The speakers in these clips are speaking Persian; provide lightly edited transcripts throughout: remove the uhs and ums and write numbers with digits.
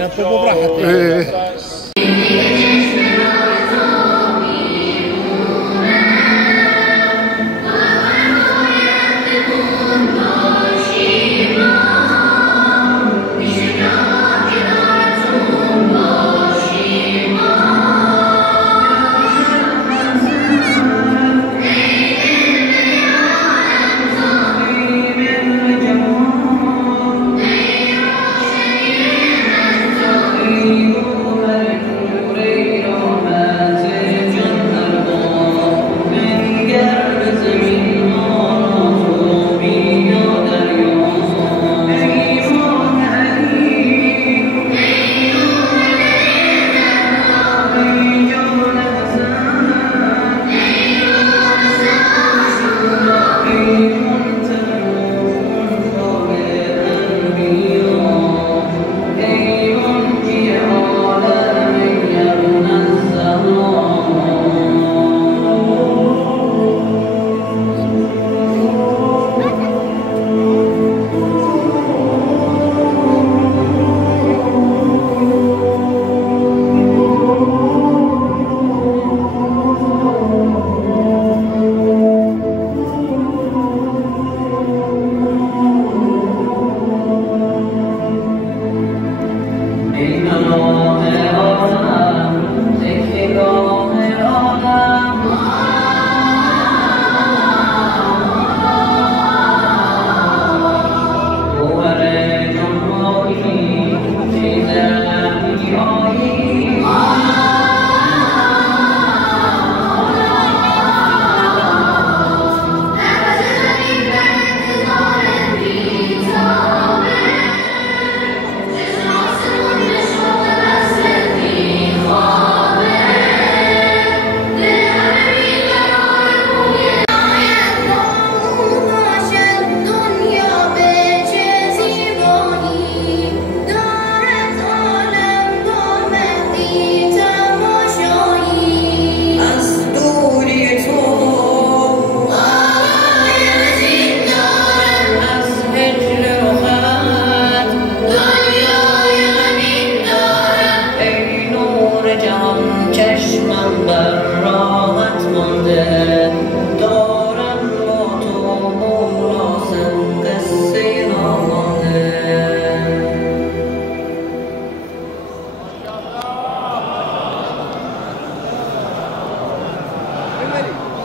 نطلبه براحتنا.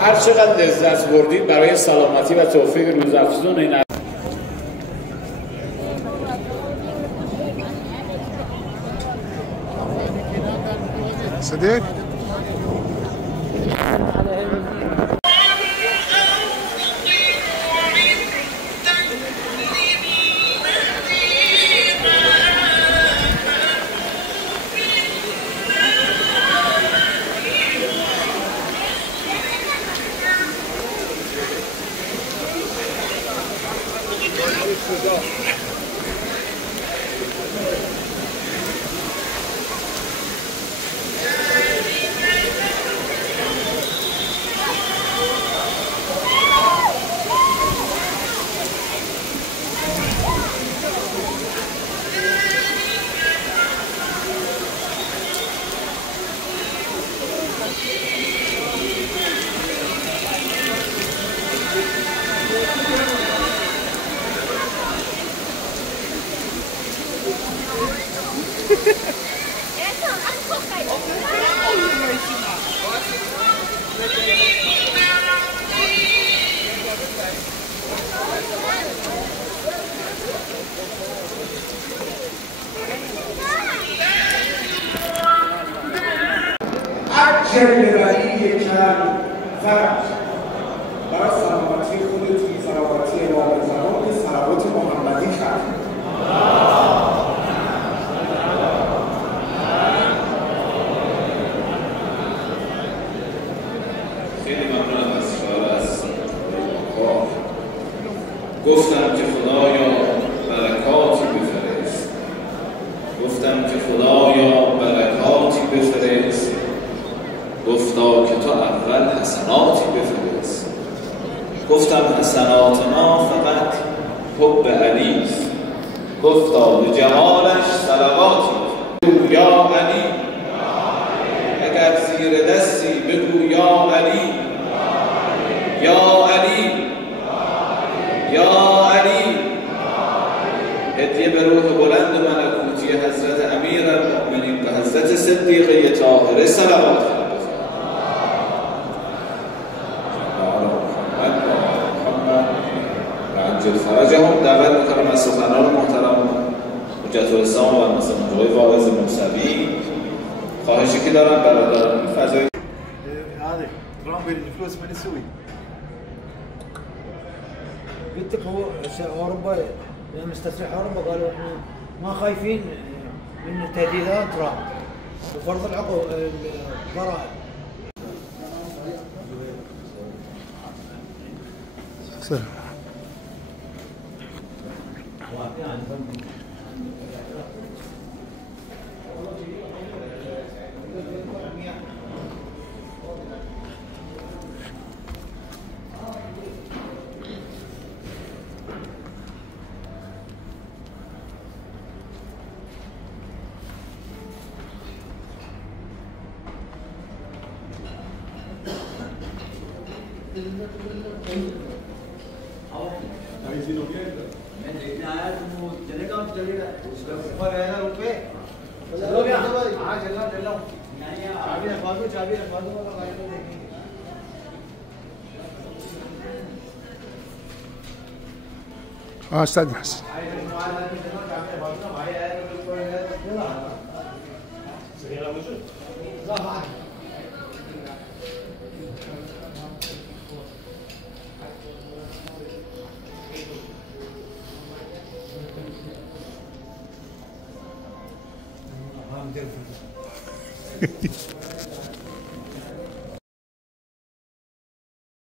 هر چقدر لذت بردید برای سلامتی و توفیق روزافزون این صديق هرایی چند فرج برای سلامتی خودتون، سلامتی امام زمان، صلوات محمدی کرد. خیلی ممنونم از شعار از کار. گفتم که خدایا برکاتی بفرست، گفتم که خدایا برکاتی بفرست، گفتا که تو اول حسناتی بفرست. گفتم حسنات ما فقط حب علیست، گفتا به جمالش صلواتی بفرست. یا علی، اگر زیر دستی بگو یا علی، یا علی، یا علی. هدیه به روح بلند ملکوتی حضرت امیرالمؤمنین و حضرت صدیقه طاهره صلوات. فرجهم دعوت میکنم از سخنان محترم حجت الاسلام و مثلا واعظ موسوی. خواهشی که دارم برادران فضای هذا ترامب الفلوس من يسوي؟ قلت لك هو اوروبا مستسرح اوروبا قالوا احنا ما خايفين من تهديدات ترامب وفرض الضرائب. استاذ حسن هم